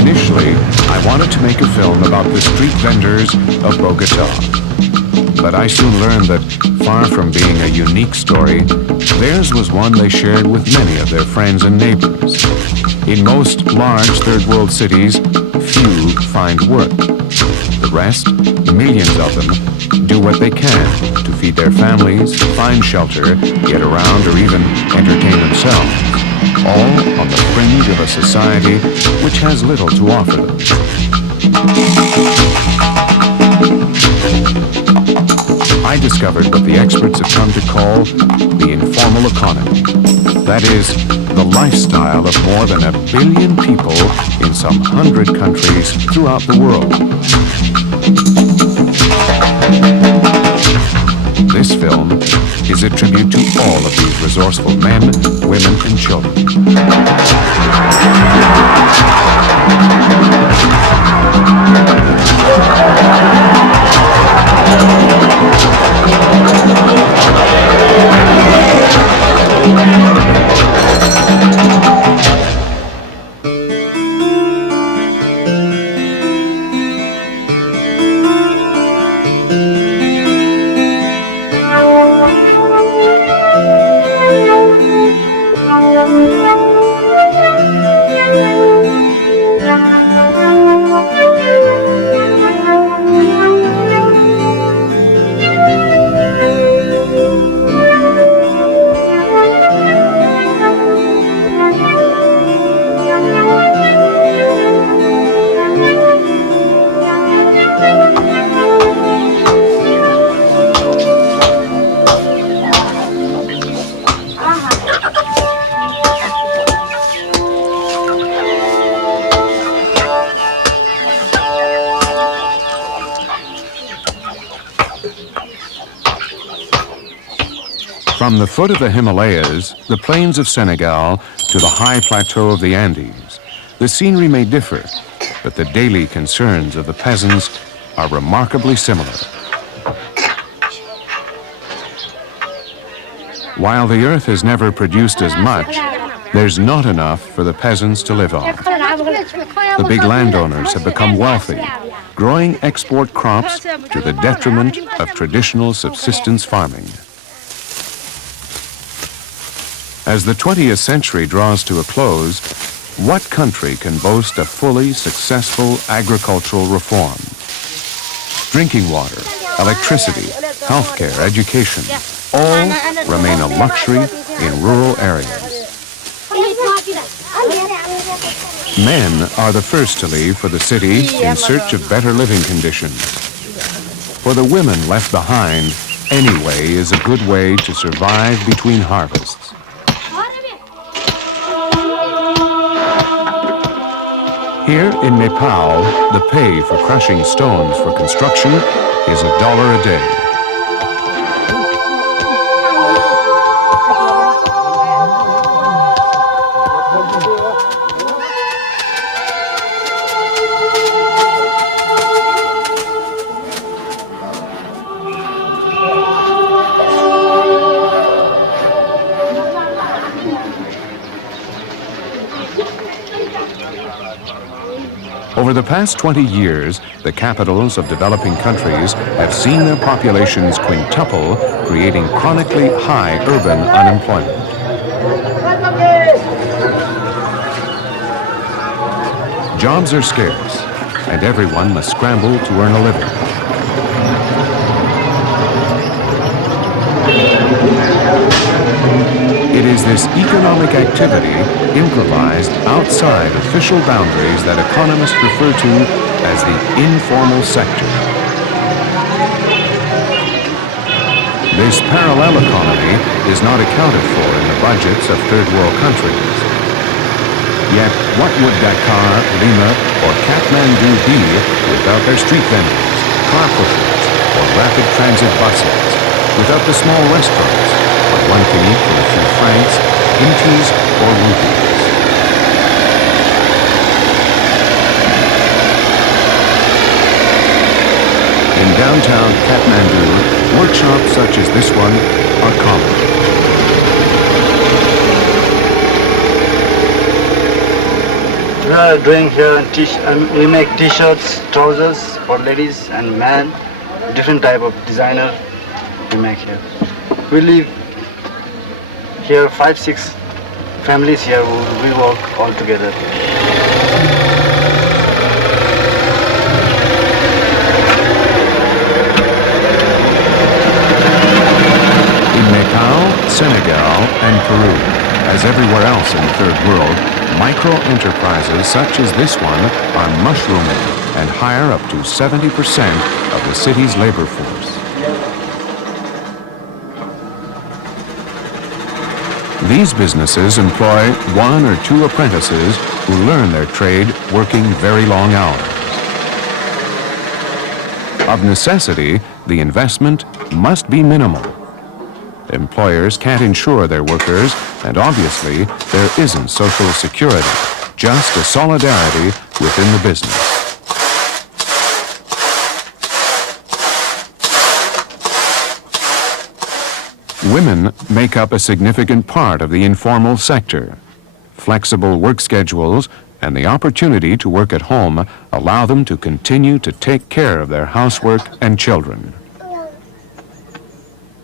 Initially, I wanted to make a film about the street vendors of Bogota. But I soon learned that, far from being a unique story, theirs was one they shared with many of their friends and neighbors. In most large third world cities, few find work. The rest, millions of them, do what they can to feed their families, find shelter, get around, or even entertain themselves, all on the fringe of a society which has little to offer them. I discovered what the experts have come to call the informal economy. That is, the lifestyle of more than 1 billion people in some 100 countries throughout the world. This film is a tribute to all of these resourceful men, women, and children. From the foot of the Himalayas, the plains of Senegal, to the high plateau of the Andes, the scenery may differ, but the daily concerns of the peasants are remarkably similar. While the earth has never produced as much, there's not enough for the peasants to live on. The big landowners have become wealthy, growing export crops to the detriment of traditional subsistence farming. As the 20th century draws to a close, what country can boast a fully successful agricultural reform? Drinking water, electricity, healthcare, education, all remain a luxury in rural areas. Men are the first to leave for the city in search of better living conditions. For the women left behind, any way is a good way to survive between harvests. Here in Nepal, the pay for crushing stones for construction is $1 a day. Over the past 20 years, the capitals of developing countries have seen their populations quintuple, creating chronically high urban unemployment. Jobs are scarce, and everyone must scramble to earn a living. It is this economic activity, improvised outside official boundaries, that economists refer to as the informal sector. This parallel economy is not accounted for in the budgets of third world countries. Yet what would Dakar, Lima, or Kathmandu be without their street vendors, car pushers, or rapid transit buses, without the small restaurants where one can eat for a few francs, intis, or rupees? In downtown Kathmandu, workshops such as this one are common. We are doing here, we make t-shirts, trousers for ladies and men, different type of designer we make here. We live here 5-6 families here who we work all together. In Nepal, Senegal, and Peru, as everywhere else in the Third World, micro-enterprises such as this one are mushrooming and hire up to 70% of the city's labor force. These businesses employ 1 or 2 apprentices who learn their trade working very long hours. Of necessity, the investment must be minimal. Employers can't insure their workers, and obviously there isn't social security, just a solidarity within the business. Women make up a significant part of the informal sector. Flexible work schedules and the opportunity to work at home allow them to continue to take care of their housework and children.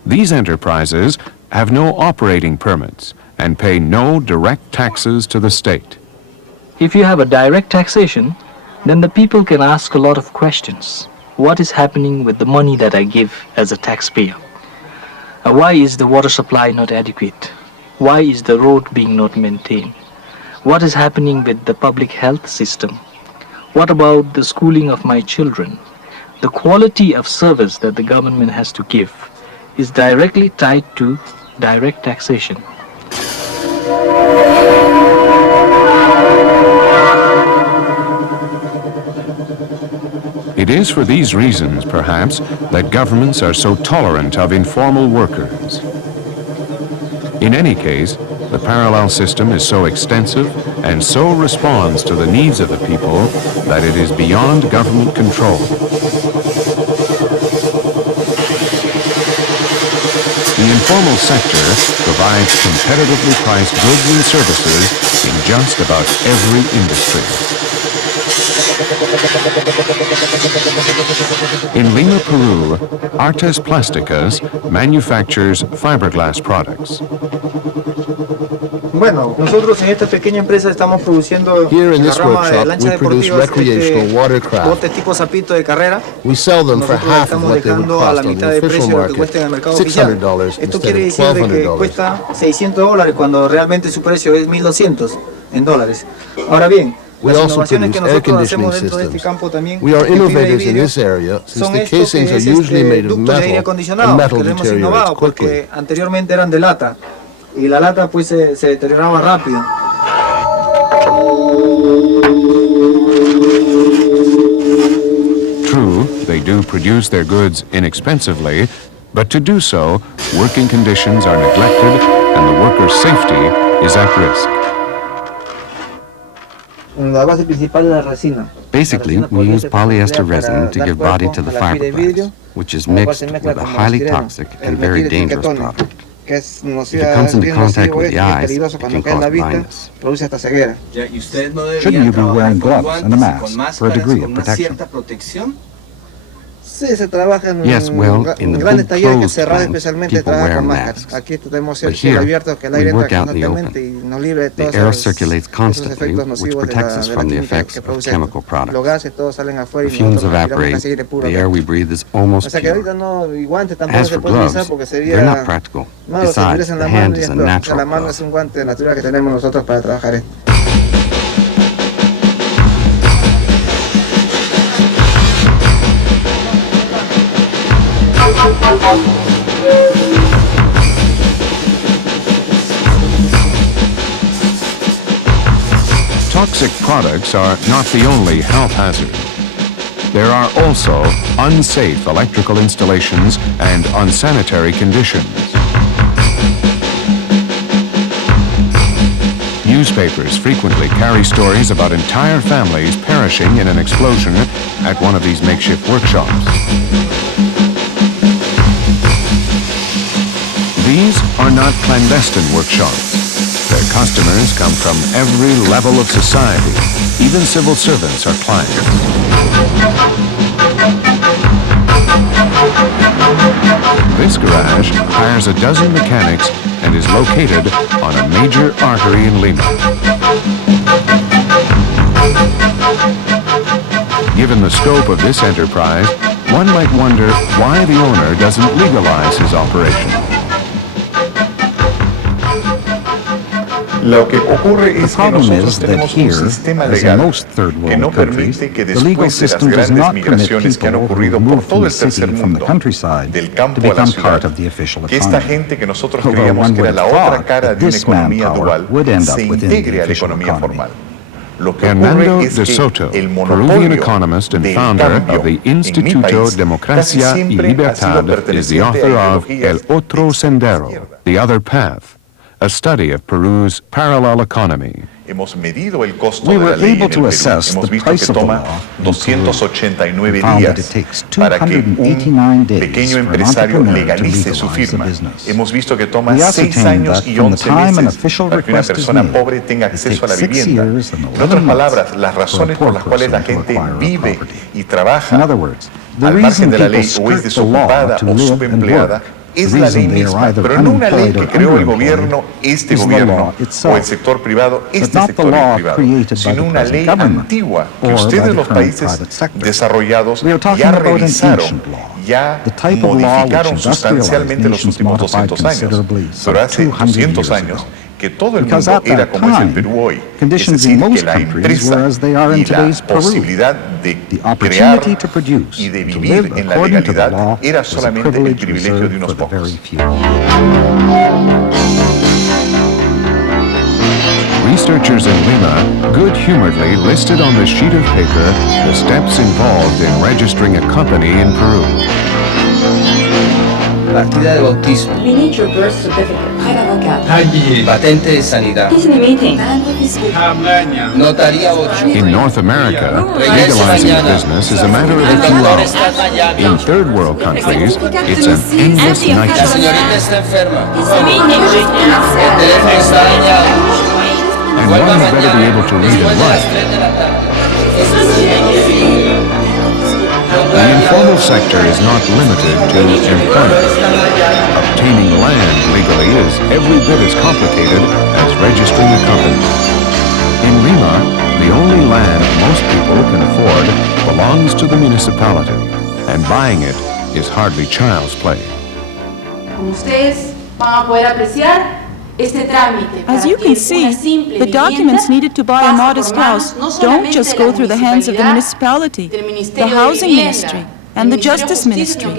These enterprises have no operating permits and pay no direct taxes to the state. If you have a direct taxation, then the people can ask a lot of questions. What is happening with the money that I give as a taxpayer? Why is the water supply not adequate? Why is the road being not maintained? What is happening with the public health system? What about the schooling of my children? The quality of service that the government has to give is directly tied to direct taxation. It is for these reasons, perhaps, that governments are so tolerant of informal workers. In any case, the parallel system is so extensive and so responds to the needs of the people that it is beyond government control. The informal sector provides competitively priced goods and services in just about every industry. In Lima, Peru, Artes Plásticas manufactures fiberglass products. Bueno, nosotros en esta pequeña empresa estamos produciendo Here in la this rama de workshop, lanchas we produce deportivas, recreational watercraft. botes tipo zapito de carrera. We sell them for Nosotros half of estamos what they would dejando a la cost on mitad the de official precio de lo que market, cuesta en el mercado oficial. $600 Esto instead quiere of decir de que $1,200. cuesta $600 cuando realmente su precio es $1,200 en dólares. Ahora bien, We las also innovaciones que produce air nosotros conditioning hacemos dentro de este systems. campo también We are en fibra y innovators in vidrio, this area since son the estos casings que are es usually made of ductos de aire metal, acondicionado and metal que lo hemos innovado deteriorates quickly. porque anteriormente eran de lata y la lata pues se deterioraba rápido. True, they do produce their goods inexpensively, but to do so, working conditions are neglected and the worker's safety is at risk. La base principal es la resina. Basically, we use polyester resin to give body to the fiberglass, which is mixed with a highly toxic and very dangerous product. If it comes into contact with the eyes, it can cause blindness. Shouldn't you be wearing gloves and a mask for a degree of protection? Yes, well, in the big closed plants, people wear masks. But here, we work out in the open. The air circulates constantly, which protects us from the effects of chemical products. The fumes evaporate, the air we breathe is almost pure. As for gloves, they're not practical. Besides, the hand is a natural glove. toxic products are not the only health hazard. There are also unsafe electrical installations and unsanitary conditions. Newspapers frequently carry stories about entire families perishing in an explosion at one of these makeshift workshops. These are not clandestine workshops. Their customers come from every level of society. Even civil servants are clients. This garage hires a dozen mechanics and is located on a major artery in Lima. Given the scope of this enterprise, one might wonder why the owner doesn't legalize his operation. Lo que ocurre es que nosotros tenemos un sistema legal que no permite que después de las grandes migraciones que han ocurrido por todo el tercer mundo, del campo a la ciudad, que esta gente que nosotros creíamos que era la otra cara de una economía dual se integre a la economía formal. Lo que ocurre es que el monopolio del cambio en mi país casi siempre ha sido perteneciente a la ideología El Otro Sendero, The Other Path, a study of Peru's parallel economy. Hemos medido el costo de la ley en el Perú. Hemos visto que toma 289 días para que un pequeño empresario legalice su firma. Hemos visto que toma 6 años y 11 meses para que una persona pobre tenga acceso a la vivienda. En otras palabras, las razones por las cuales la gente vive y trabaja al margen de la ley o es desocupada o subempleada es la ley misma, pero no una ley que creó el gobierno, este gobierno, o el sector privado, este sector privado, sino una ley antigua que ustedes, los países desarrollados, ya revisaron, ya modificaron sustancialmente en los últimos 200 años. Pero hace 200 años que todo el mundo era como es el Perú hoy, es decir, que la empresa y la posibilidad de crear y de vivir en la legalidad era solamente el privilegio de unos pocos. Researchers in Lima good-humoredly listed on the sheet of paper the steps involved in registering a company in Peru. Partida de bautismo. We need your birth certificate. Patente de sanidad. Notaría 8. In North America, legalizing a business is a matter of a few hours. In third world countries, it's an endless La nightmare. señorita está enferma. El teléfono está dañado. And one had better be able to read and write. The informal sector is not limited to employment. Obtaining land legally is every bit as complicated as registering a company. In Lima, the only land most people can afford belongs to the municipality, and buying it is hardly child's play. Ustedes van a poder apreciar este trámite. As you can see, the documents needed to buy a modest house don't just go through the hands of the municipality, the housing ministry, and the justice ministry.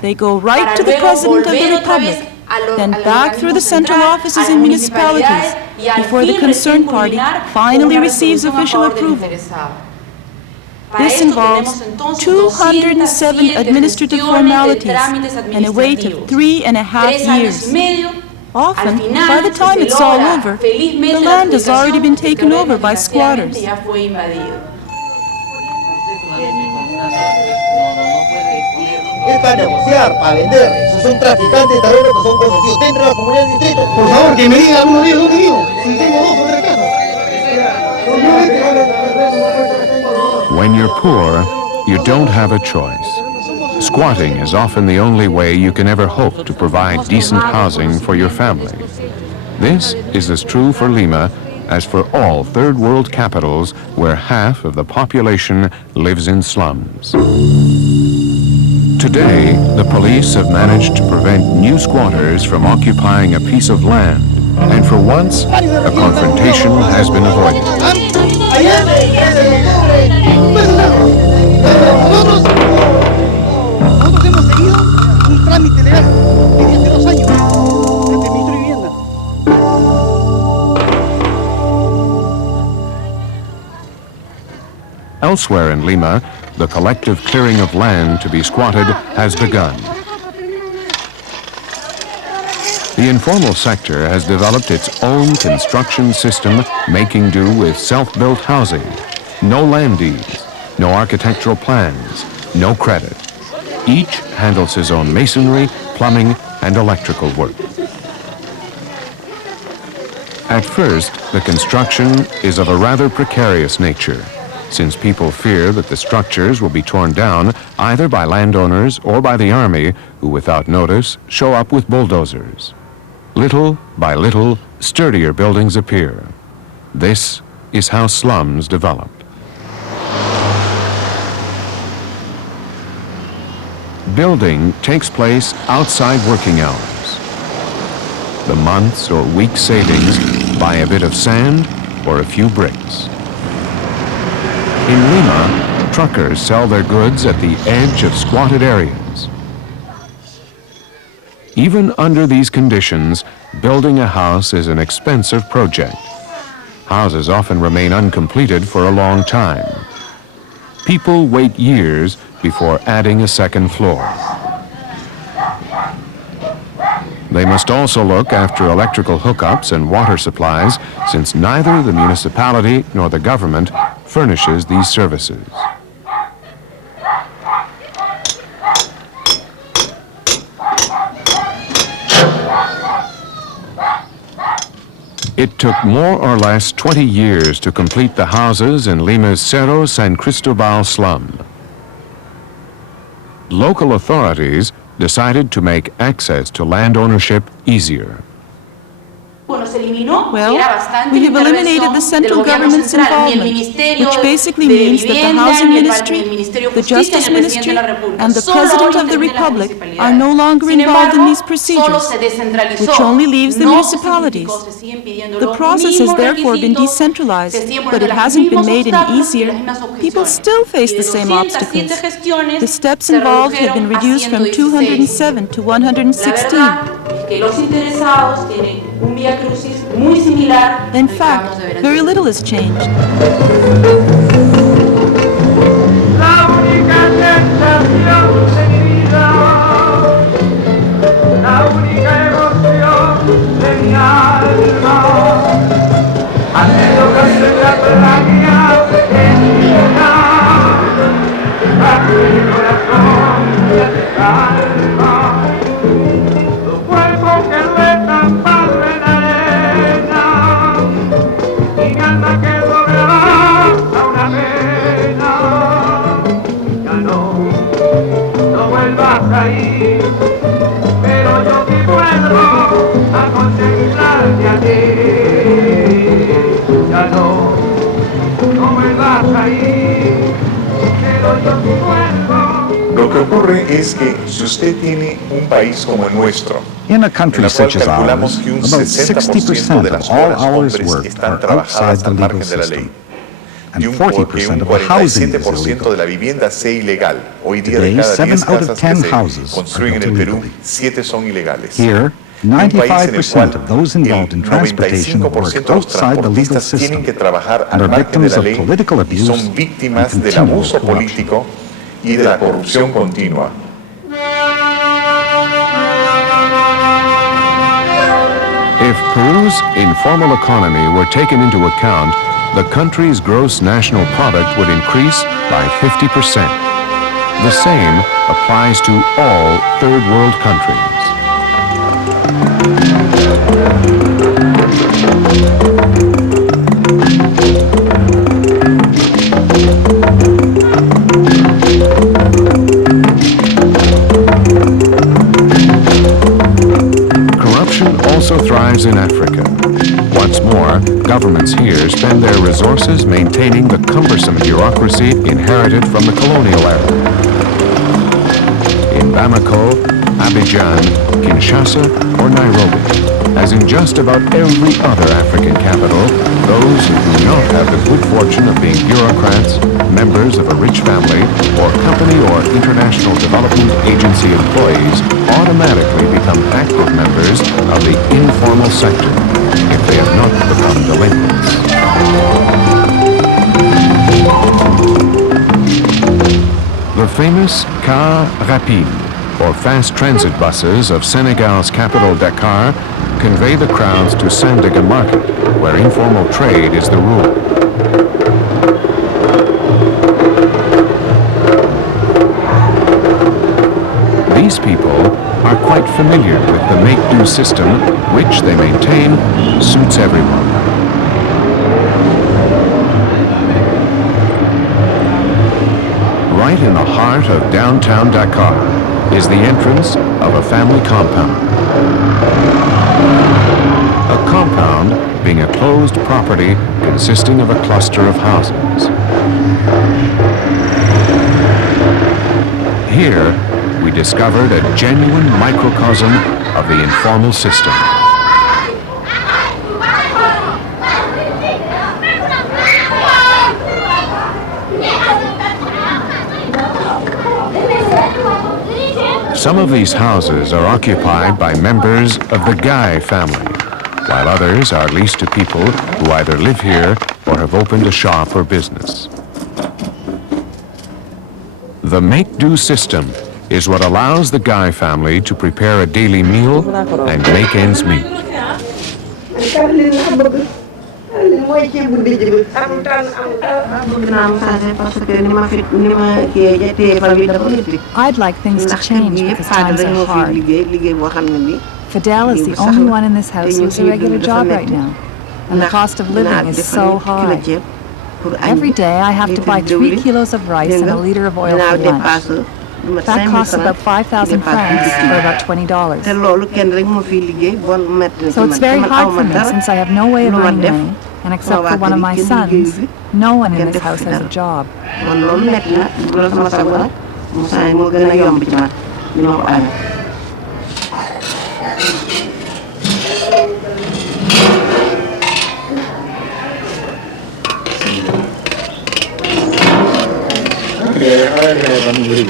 They go right to the President of the Republic, then back through the central offices in municipalities, before the concerned party finally receives official approval. This involves 207 administrative formalities and a wait of 3.5 years. Often, by the time it's all over, the land has already been taken over by squatters. Es para negociar, para vender. Esos son traficantes de terreno que son conocidos dentro de la comunidad del distrito. Por favor, que me diga uno de ellos dónde vivo. Si tengo 2 o 3 casas. When you're poor, you don't have a choice. Squatting is often the only way you can ever hope to provide decent housing for your family. This is as true for Lima as for all third world capitals where half of the population lives in slums. Today, the police have managed to prevent new squatters from occupying a piece of land, and for once, a confrontation has been avoided. Nosotros hemos seguido un trámite legal desde hace 2 años ante el Ministerio de Vivienda. Elsewhere in Lima, the collective clearing of land to be squatted has begun. The informal sector has developed its own construction system, making do with self-built housing. No land deeds, no architectural plans, no credit. Each handles his own masonry, plumbing, and electrical work. At first, the construction is of a rather precarious nature, since people fear that the structures will be torn down either by landowners or by the army, who without notice show up with bulldozers. Little by little, sturdier buildings appear. This is how slums developed. Building takes place outside working hours. The months or weeks' savings buy a bit of sand or a few bricks. In Lima, truckers sell their goods at the edge of squatted areas. Even under these conditions, building a house is an expensive project. Houses often remain uncompleted for a long time. People wait years before adding a second floor. They must also look after electrical hookups and water supplies, since neither the municipality nor the government furnishes these services. It took more or less 20 years to complete the houses in Lima's Cerro San Cristobal slum. Local authorities decided to make access to land ownership easier. Well, we have eliminated the central government's involvement, which basically means that the Housing Ministry, the Justice Ministry, and the President of the Republic are no longer involved in these procedures, which only leaves the municipalities. The process has therefore been decentralized, but it hasn't been made any easier. People still face the same obstacles. The steps involved have been reduced from 207 to 116. In fact, very little has changed. La única sensación de mi vida, la única emoción de mi alma, ha sido casi la playa en mi vida, a mi corazón se calma. Tu cuerpo que no es tan padre en arena, y mi alma que doblará a una pena. Ya no vuelvas ahí, pero yo sí vuelvo a contemplarte a ti. Ya no vuelvas ahí, pero yo sí vuelvo. Lo que ocurre es que si usted tiene un país como el nuestro, in a country such as ours, que un about 60% de 60% las of all horas hours hombres work están are trabajadas outside the al legal margen de la ley, system, y and un 40% of the housing is 47% illegal. de la vivienda sea ilegal. Hoy día Today, de cada 7 10 out of casas 10 que se houses construyen are en el built Perú, illegally. 7 son ilegales. Here, Un país en el 95% cual of those involved in el transportation 95% work de los outside the legal transportistas tienen system que trabajar and al are margen de victims la of ley political y abuse son víctimas and del continual abuso corruption. político y de la corrupción continua. If Peru's informal economy were taken into account, the country's gross national product would increase by 50%. The same applies to all third world countries. Corruption also thrives in Africa. What's more, governments here spend their resources maintaining the cumbersome bureaucracy inherited from the colonial era. In Bamako, Abidjan, Kinshasa, or Nairobi, as in just about every other African capital, those who do not have the good fortune of being bureaucrats, members of a rich family, or company or international development agency employees automatically become active members of the informal sector if they have not become delinquents. famous Car Rapide, or fast transit buses of Senegal's capital Dakar, convey the crowds to Sandaga Market, where informal trade is the rule. These people are quite familiar with the make-do system, which they maintain suits everyone. Right in the heart of downtown Dakar is the entrance of a family compound. A compound being a closed property consisting of a cluster of houses. Here, we discovered a genuine microcosm of the informal system. Some of these houses are occupied by members of the Guy family, while others are leased to people who either live here or have opened a shop or business. The make-do system is what allows the Guy family to prepare a daily meal and make ends meet. I'd like things to change because times are hard. Fidel is the only one in this house with a regular job right now, and the cost of living is so high. Every day I have to buy 3 kilos of rice and a liter of oil for lunch. That costs about 5,000 francs, or about $20. So it's very hard for me since I have no way of earning money, and except for one of my sons, no one in this house has a job.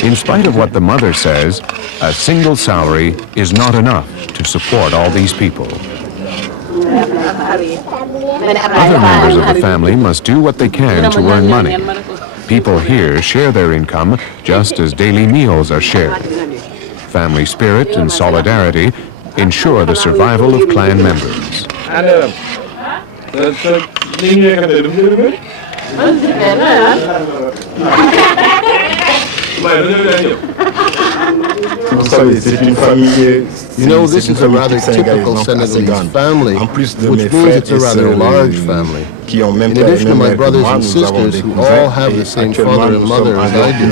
In spite of what the mother says, a single salary is not enough to support all these people. Other members of the family must do what they can to earn money. People here share their income just as daily meals are shared. Family spirit and solidarity ensure the survival of clan members. You know, this is a rather typical Senegalese family, which means it's a rather large family. In addition to my brothers and sisters who all have the same father and mother as I do,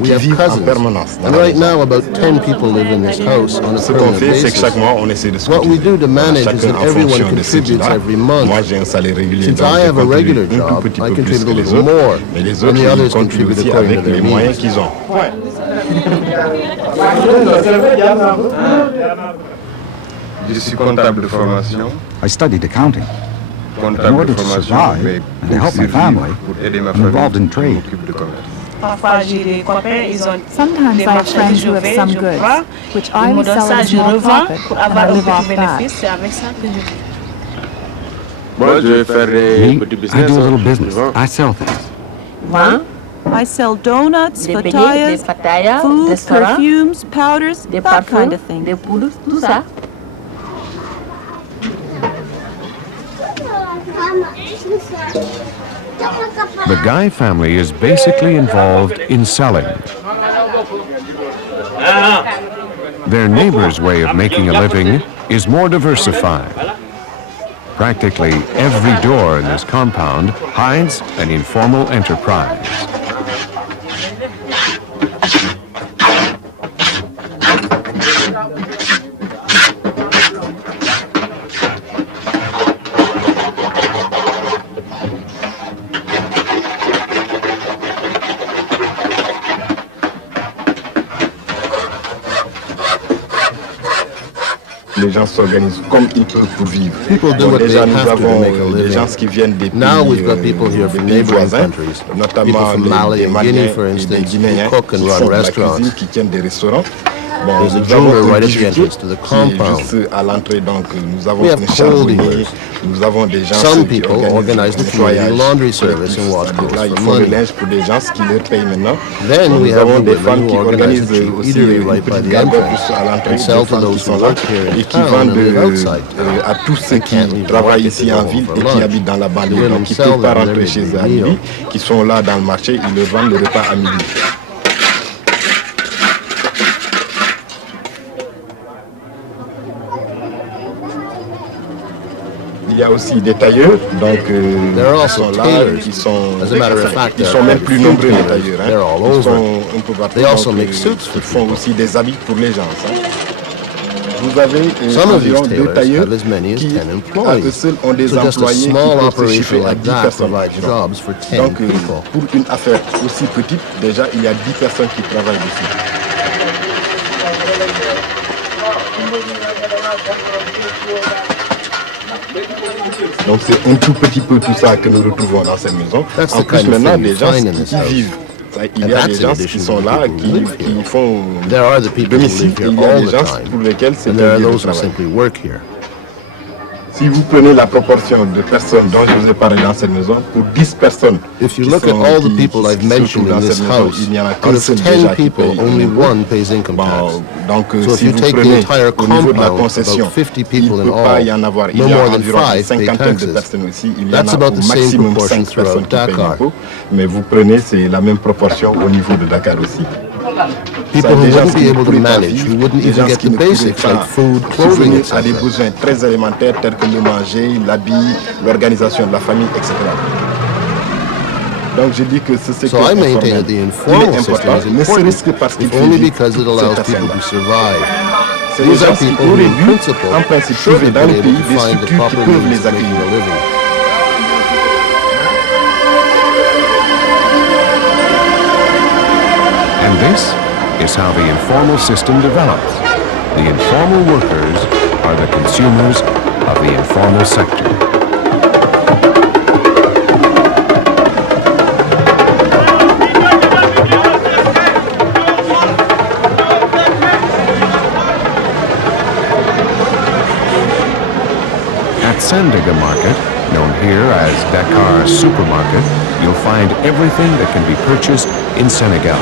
we have cousins. And right now about 10 people live in this house on a permanent basis. What we do to manage is that everyone contributes every month. Since I have a regular job, I contribute a little more, and the others contribute according to their means. I studied accounting. In order to survive and to help my family, I'm involved in trade. Sometimes I have friends who have some goods, which I will sell at a small profit, and I live off that. Me, I do a little business. I sell things. I sell donuts, fatayas, food, perfumes, powders, that kind of thing. The Guy family is basically involved in selling. Their neighbor's way of making a living is more diversified. Practically every door in this compound hides an informal enterprise. People do what they have to make a living. Now we've got people here from neighboring countries, people from Mali and Guinea, for instance, who cook and run restaurants. There's a jeweler right at the entrance to the compound. We have coal dealers. Some people organize the community laundry service and wash clothes for money. Then we have the women who organize the cheap eatery right by the entrance and sell to those who work here in town and live outside. À tous ceux qui Can't leave the travaillent market ici to en go ville for et qui lunch. habitent dans la The banlieue, women donc ils ne sell peuvent pas them rentrer every chez eux à meal. midi, qui sont là dans le marché, ils leur vendent le repas à midi. Il y a aussi des tailleurs, donc There are also qui sont là, tailors. qui sont, As a matter of fact, ils there sont are même quite plus a few nombreux les tailors. tailleurs. Hein. They're all Ils over. sont un peu partout, They also donc, make suits for ils font people. aussi des habits pour les gens. Hein. Vous avez Some of these environ deux tailors tailleurs have as many as qui 10 à eux employees. seuls ont des So just a employés qui small peuvent se operation chiffrer à like 10 that personnes. provides jobs for 10 Donc people. pour une affaire aussi petite, déjà il y a 10 personnes qui travaillent dessus. Donc c'est un tout petit peu tout ça que nous retrouvons dans cette maison. That's En the plus kind of maintenant thing you des gens find in qui this y house. vivent. Il And y a that's des in gens addition qui to sont the là, people who live qui here. font There are the people who domicile live et here il y a all des the gens time. pour lesquels c'est And un there are lieu de those who travail. simply work here. Si vous prenez la proportion de personnes dont je vous ai parlé dans cette maison, pour 10 personnes If you qui look at sont- all the qui- people qui I've se mentioned trouvent in dans this cette maison, house, il n'y en a out qu'un of seul 10 déjà qui people, paye only l'impôt. one pays income tax. Donc So si if you vous take the prenez entire au niveau de la compound, concession, about 50 il people ne in peut pas all, y en avoir. Il no y a more than environ une 5 pay cinquantaine de taxes. personnes ici. Il y That's en a about au the same maximum proportion 5 personnes throughout qui payent Dakar. l'impôt. Mais vous prenez, c'est la même proportion au niveau de Dakar aussi. People who wouldn't be able to manage, who wouldn't even get the basics like food, clothing, à des etc. besoins très élémentaires tels que le manger, l'habit, l'organisation de la famille, etc. Donc je dis que ce So secteur I maintain informel, that the il est informal system important, is ne serait-ce que important, parce qu'il if fait only vivre because it toutes allows ces people personnes-là. to survive. C'est des These are gens qui, people au who, in début, principle, en principe, should trouvaient have dans been le able pays to des find the structures qui proper peuvent means les to making accueillir. a living. And this is how the informal system develops. The informal workers are the consumers of the informal sector. At Sandaga Market, known here as Dakar Supermarket, you'll find everything that can be purchased in Senegal.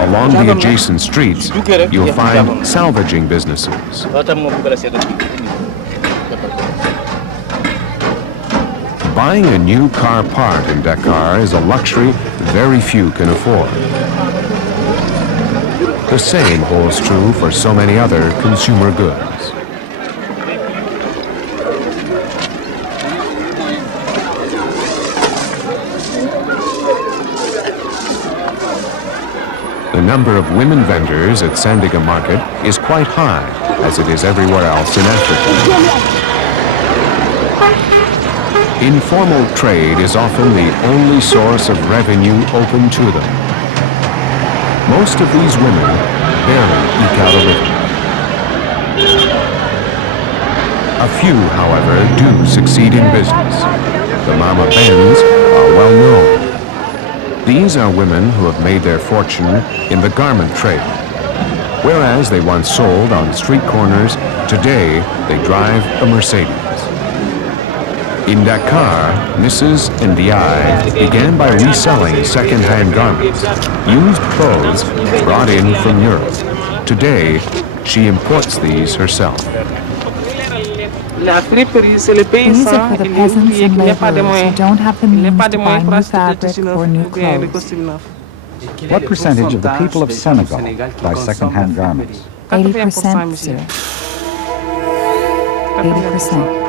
Along the adjacent streets, you'll find salvaging businesses. Buying a new car part in Dakar is a luxury very few can afford. The same holds true for so many other consumer goods. The number of women vendors at Sandaga Market is quite high, as it is everywhere else in Africa. Informal trade is often the only source of revenue open to them. Most of these women barely eke out a living. A few, however, do succeed in business. The Mama Bens are well known. These are women who have made their fortune in the garment trade. Whereas they once sold on street corners, today they drive a Mercedes. In Dakar, Mrs. Ndiaye began by reselling second-hand garments, used clothes brought in from Europe. Today, she imports these herself. These are for the peasants and laborers who don't have the means to buy new fabric or new clothes. What percentage of the people of Senegal buy second-hand garments? 80%, sir. 80%.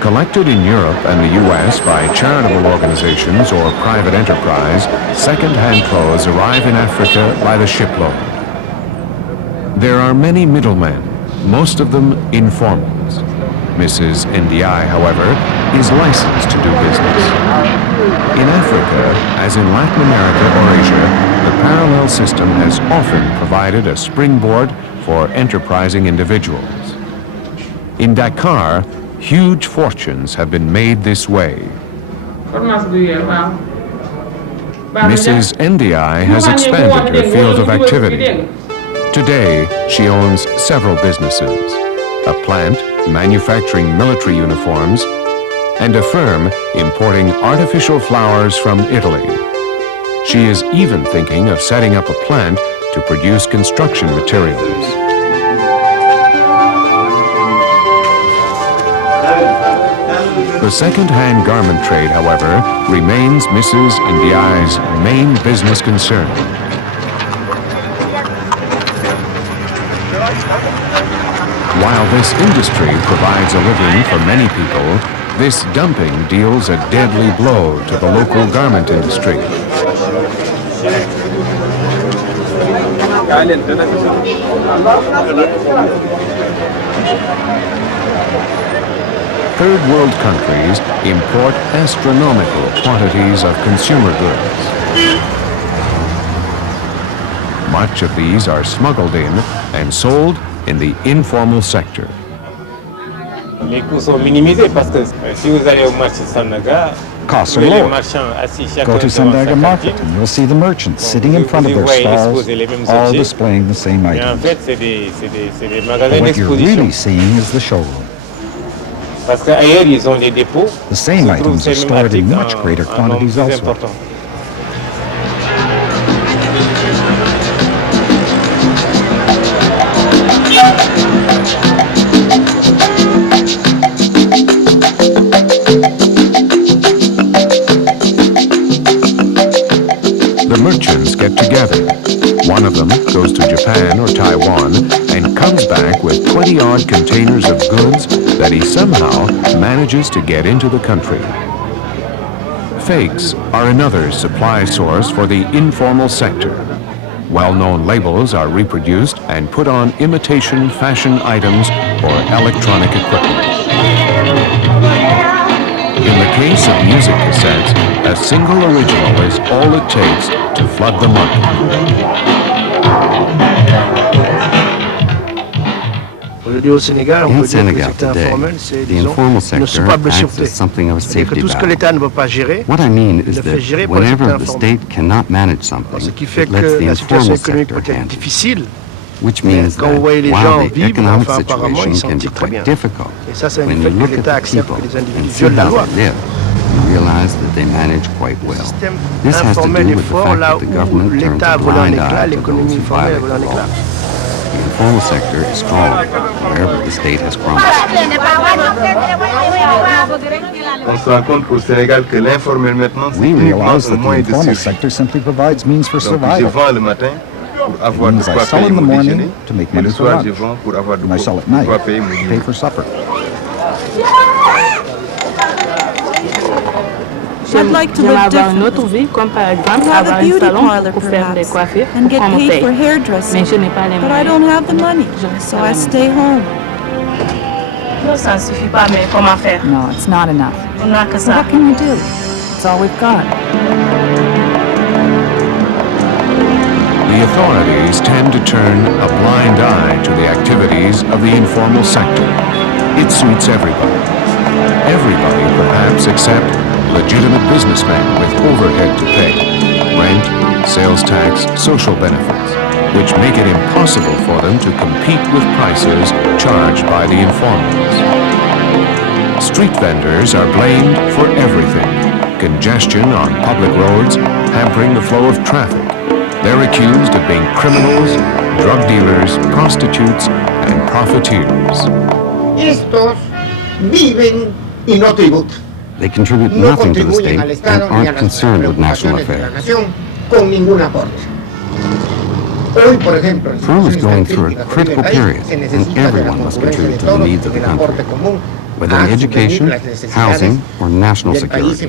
Collected in Europe and the U.S. by charitable organizations or private enterprise, second-hand clothes arrive in Africa by the shipload. There are many middlemen, most of them informals. Mrs. Ndiaye, however, is licensed to do business. In Africa, as in Latin America or Asia, the parallel system has often provided a springboard for enterprising individuals. In Dakar, huge fortunes have been made this way. Mrs. NDI has expanded her field of activity. Today, she owns several businesses, a plant manufacturing military uniforms, and a firm importing artificial flowers from Italy. She is even thinking of setting up a plant to produce construction materials. The second-hand garment trade, however, remains Mrs. Ndiaye's main business concern. While this industry provides a living for many people, this dumping deals a deadly blow to the local garment industry. Third world countries import astronomical quantities of consumer goods. Much of these are smuggled in and sold in the informal sector. Les coûts sont minimisés parce que si vous allez au marché Sandaga, costs are lower. Go to Sandaga Market and you'll see the merchants sitting in front of their stalls, all displaying the same items. But what you're really seeing is the showroom. The same items are stored in much greater quantities elsewhere. The merchants get together. One of them goes to Japan or Taiwan and comes back with 20-odd containers of goods that he somehow manages to get into the country. Fakes are another supply source for the informal sector. Well-known labels are reproduced and put on imitation fashion items or electronic equipment. In the case of music cassettes, a single original is all it takes to flood the market. In Senegal today, the informal sector acts as something of a safety valve. What I mean is that whenever the state cannot manage something, it lets the informal sector handle it. Which means that while the economic situation can be quite difficult, when you look at the people and see how they live, you realize that they manage quite well. This has to do with the fact that the government turns a blind eye to those who violate the law. The informal sector is strong wherever the state has crumbled. We realize that the informal sector simply provides means for survival. It means I sell in the morning to make money for lunch, and I sell at night to pay for supper. I'd like to live differently, have a beauty parlor perhaps, and get paid for hairdressing, but I don't have the money, so I stay home. No, it's not enough. So what can we do? It's all we've got. The authorities tend to turn a blind eye to the activities of the informal sector. It suits everybody. Everybody, perhaps, except legitimate businessmen with overhead to pay, rent, sales tax, social benefits, which make it impossible for them to compete with prices charged by the informers. Street vendors are blamed for everything. Congestion on public roads hampering the flow of traffic. They're accused of being criminals, drug dealers, prostitutes, and profiteers. Estos viven y no tributan. They contribute nothing to the state and aren't concerned with national affairs. Peru is going through a critical period, and everyone must contribute to the needs of the country, whether in education, housing, or national security.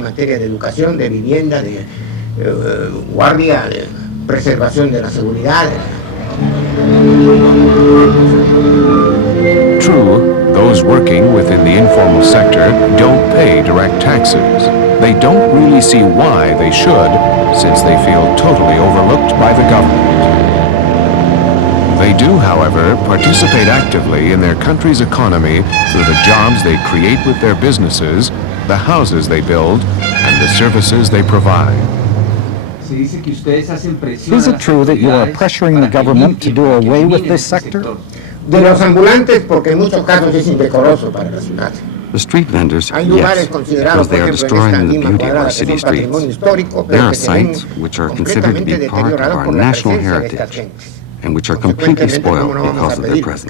True, those working within the informal sector don't pay direct taxes. They don't really see why they should, since they feel totally overlooked by the government. They do, however, participate actively in their country's economy through the jobs they create with their businesses, the houses they build, and the services they provide. Is it true that you are pressuring the government to do away with this sector? De los ambulantes, porque en muchos casos es indecoroso para la ciudad. The street vendors, Hay lugares yes, considerados, because they por are ejemplo, en destroying esta the misma beauty of cuadrada our que city son patrimonio streets. histórico, There pero are que se ven sites which are considered to completamente be part of deteriorados our por la national presencia de estas heritage gentes. and which are completely spoiled because of their presence.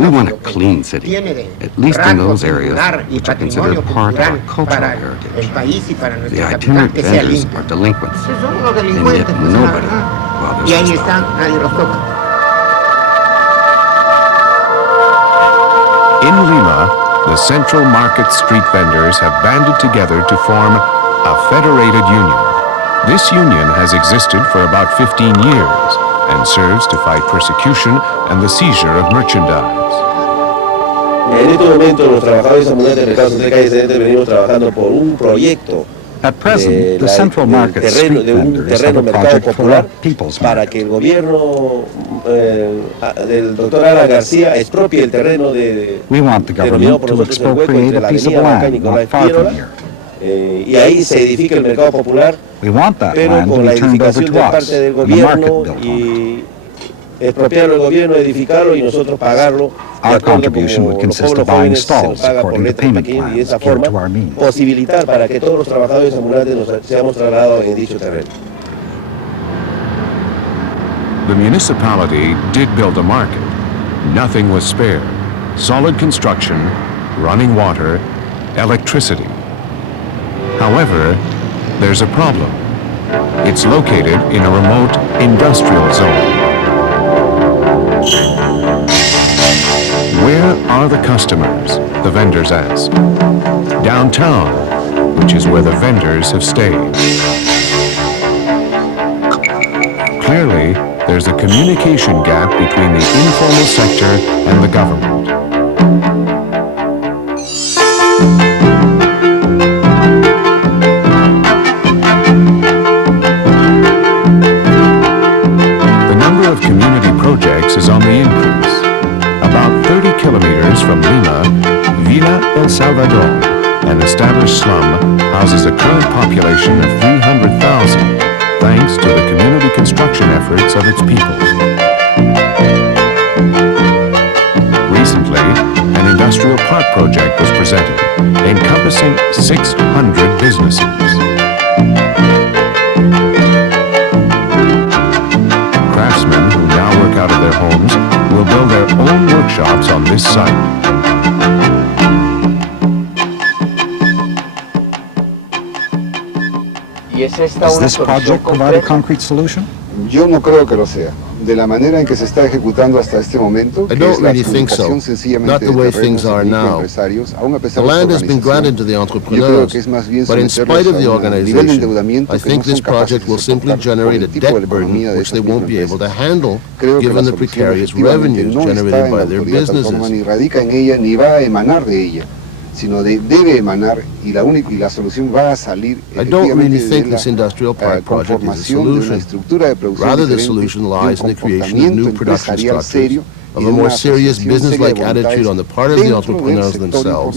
We want a clean city, at least in those areas which are considered part of our cultural heritage. The itinerant vendors are delinquents, and yet nobody bothers to stop them. In Lima, the Central Market street vendors have banded together to form a federated union. This union has existed for about 15 years and serves to fight persecution and the seizure of merchandise. En este momento, los trabajadores ambulantes del mercado central calle Sedente venimos trabajando por un proyecto At present, the Central Market street vendors have a project for a people's para que el gobierno del doctor Alan García expropie el terreno de We want the government to expropriate a piece of land not far from here. Y ahí se edifica el mercado popular, We want that pero land to con be la turned over edificación to de us parte del and the market gobierno built on it. y expropiarlo el gobierno, edificarlo y nosotros pagarlo. Our contribution would consist of buying stalls according to payment plans geared to our means. Posibilitar para que todos los trabajadores ambulantes seamos trasladados en dicho terreno. The municipality did build a market. Nothing was spared. Solid construction, running water, electricity. However, there's a problem. It's located in a remote industrial zone. Where are the customers? The vendors ask. Downtown, which is where the vendors have stayed. Clearly, there's a communication gap between the informal sector and the government. The number of community projects is on the increase. About 30 kilometers from Lima, Villa El Salvador, an established slum, houses a current population of 300,000, thanks to the community construction efforts of its people. Recently, an industrial park project was presented, encompassing 600 businesses. Craftsmen who now work out of their homes will build their own workshops on this site. Does this project provide a concrete solution? Yo no creo que lo sea. De la manera en que se está ejecutando hasta este momento, I don't really think so. Not the way things are now. The land has been granted to the entrepreneurs, but in spite of the organization, I think this project will simply generate a debt burden which they won't be able to handle, given the precarious revenues generated by their businesses. Sino debe emanar y la solución va a salir efectivamente de la conformación de una estructura de producción diferente y un comportamiento empresarial serio of a more serious business-like attitude on the part of the entrepreneurs themselves,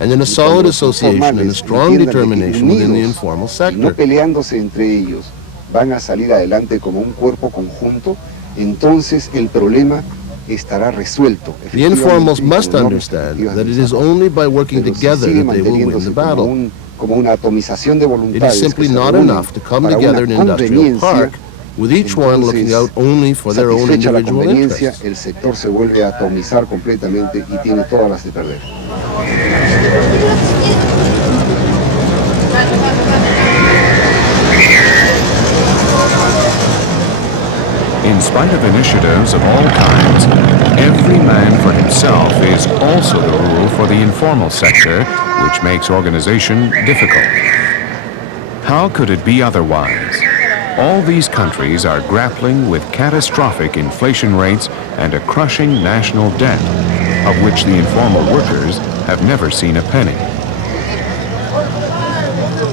and in a solid association and a strong determination within the informal sector. No peleándose entre ellos, van a salir adelante como un cuerpo conjunto, entonces el problema estará resuelto. The informals must understand that it is only by working together that they will win the battle. It is simply not enough to come together in an industrial park, with each one looking out only for their own individual interests. El sector se vuelve a atomizar completamente y tiene todas las de perder. In spite of initiatives of all kinds, every man for himself is also the rule for the informal sector, which makes organization difficult. How could it be otherwise? All these countries are grappling with catastrophic inflation rates and a crushing national debt, of which the informal workers have never seen a penny.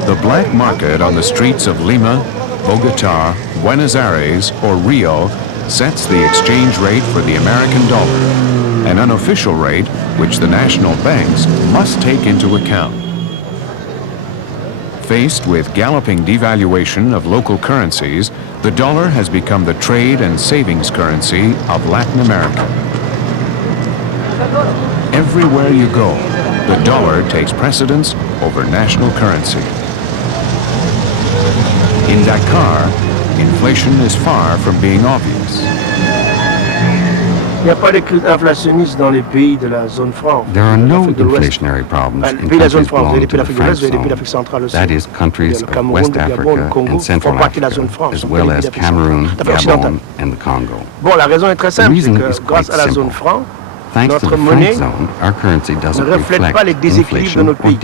The black market on the streets of Lima, Bogota, Buenos Aires, or Rio sets the exchange rate for the American dollar, an unofficial rate which the national banks must take into account. Faced with galloping devaluation of local currencies, the dollar has become the trade and savings currency of Latin America. Everywhere you go, the dollar takes precedence over national currency. In Dakar, inflation is far from being obvious. Il n'y a pas de crise inflationniste dans les pays de la zone franc. There are no inflationary problems in countries belonging to the French zone, that is, countries of West Africa and Central Africa, as well as Cameroon, Gabon, and the Congo. Bon, la raison est très simple, c'est que grâce à la zone franc, notre monnaie ne reflète pas les déséquilibres de notre pays,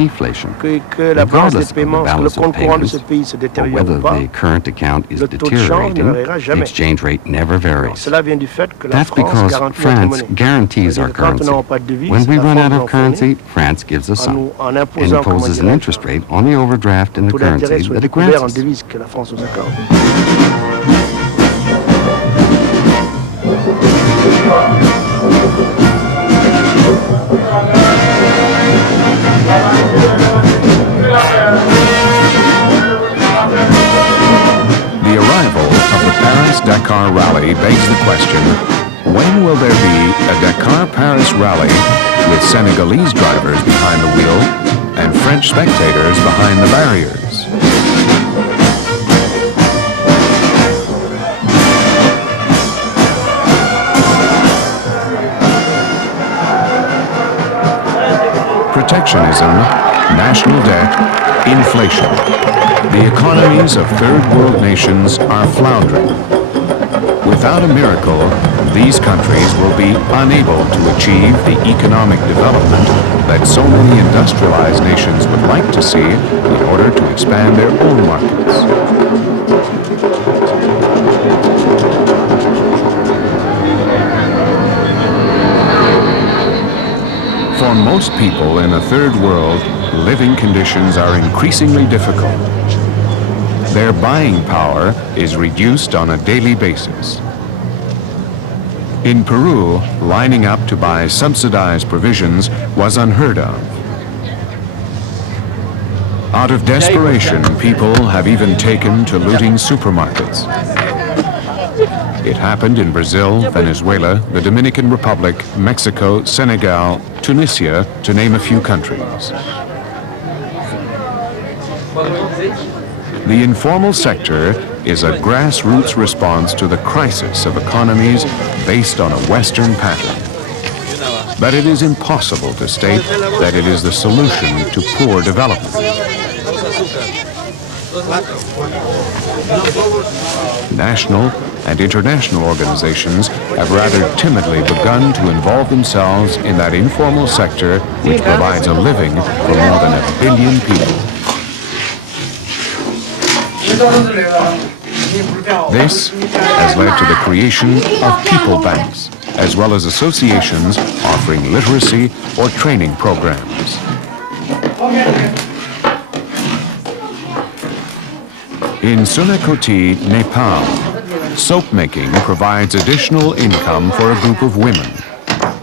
que la balance des paiements, que le compte courant de ce pays se détériore pas, le taux de change ne variera jamais. Cela vient du fait que la France garantit notre monnaie. Quand nous n'avons pas de devise, When we la run out France of currency, France gives us some en and imposant imposes an interest rate on the overdraft in the pour l'intérêt currency sur les that it découvertes en grants us. devises que la France nous accorde. The arrival of the Paris-Dakar rally begs the question, when will there be a Dakar-Paris rally with Senegalese drivers behind the wheel and French spectators behind the barriers? Protectionism, national debt, inflation. The economies of third world nations are floundering. Without a miracle, these countries will be unable to achieve the economic development that so many industrialized nations would like to see in order to expand their own markets. For most people in the third world, living conditions are increasingly difficult. Their buying power is reduced on a daily basis. In Peru, lining up to buy subsidized provisions was unheard of. Out of desperation, people have even taken to looting supermarkets. It happened in Brazil, Venezuela, the Dominican Republic, Mexico, Senegal, Tunisia, to name a few countries. The informal sector is a grassroots response to the crisis of economies based on a Western pattern. But it is impossible to state that it is the solution to poor development. National and international organizations have rather timidly begun to involve themselves in that informal sector which provides a living for more than 1 billion people. This has led to the creation of people banks, as well as associations offering literacy or training programs. In Sunakoti, Nepal, soap making provides additional income for a group of women.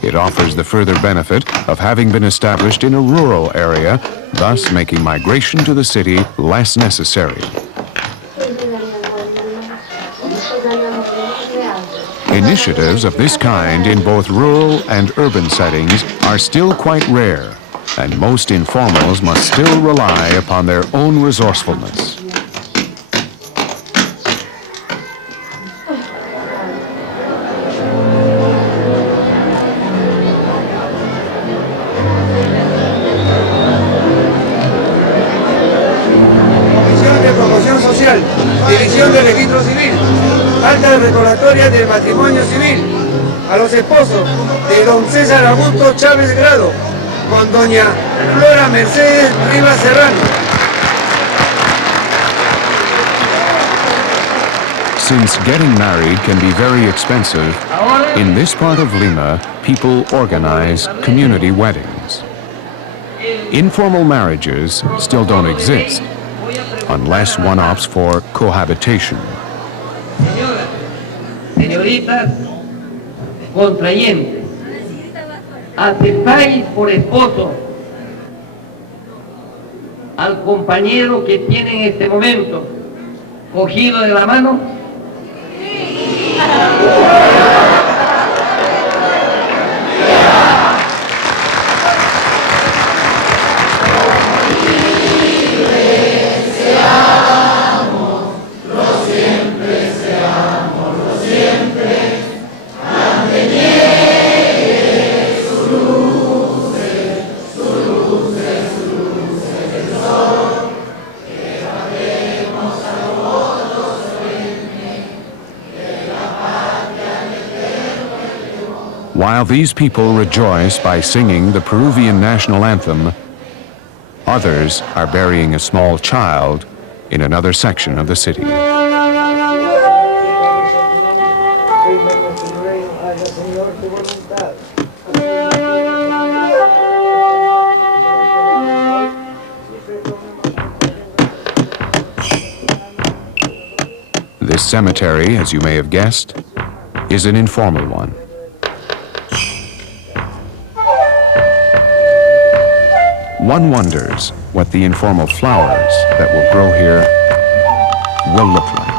It offers the further benefit of having been established in a rural area, thus making migration to the city less necessary. Initiatives of this kind in both rural and urban settings are still quite rare, and most informals must still rely upon their own resourcefulness. Dirección del Registro Civil, actas recolatorias del matrimonio civil, a los esposos de don César Augusto Chávez Grado con doña Flora Mercedes Rivas Serrano. Since getting married can be very expensive, in this part of Lima, people organize community weddings. Informal marriages still don't exist, unless one opts for cohabitation. señoritas contrayentes, aceptáis por esposo al compañero que tiene en este momento cogido de la mano. While these people rejoice by singing the Peruvian national anthem, others are burying a small child in another section of the city. This cemetery, as you may have guessed, is an informal one. One wonders what the informal flowers that will grow here will look like.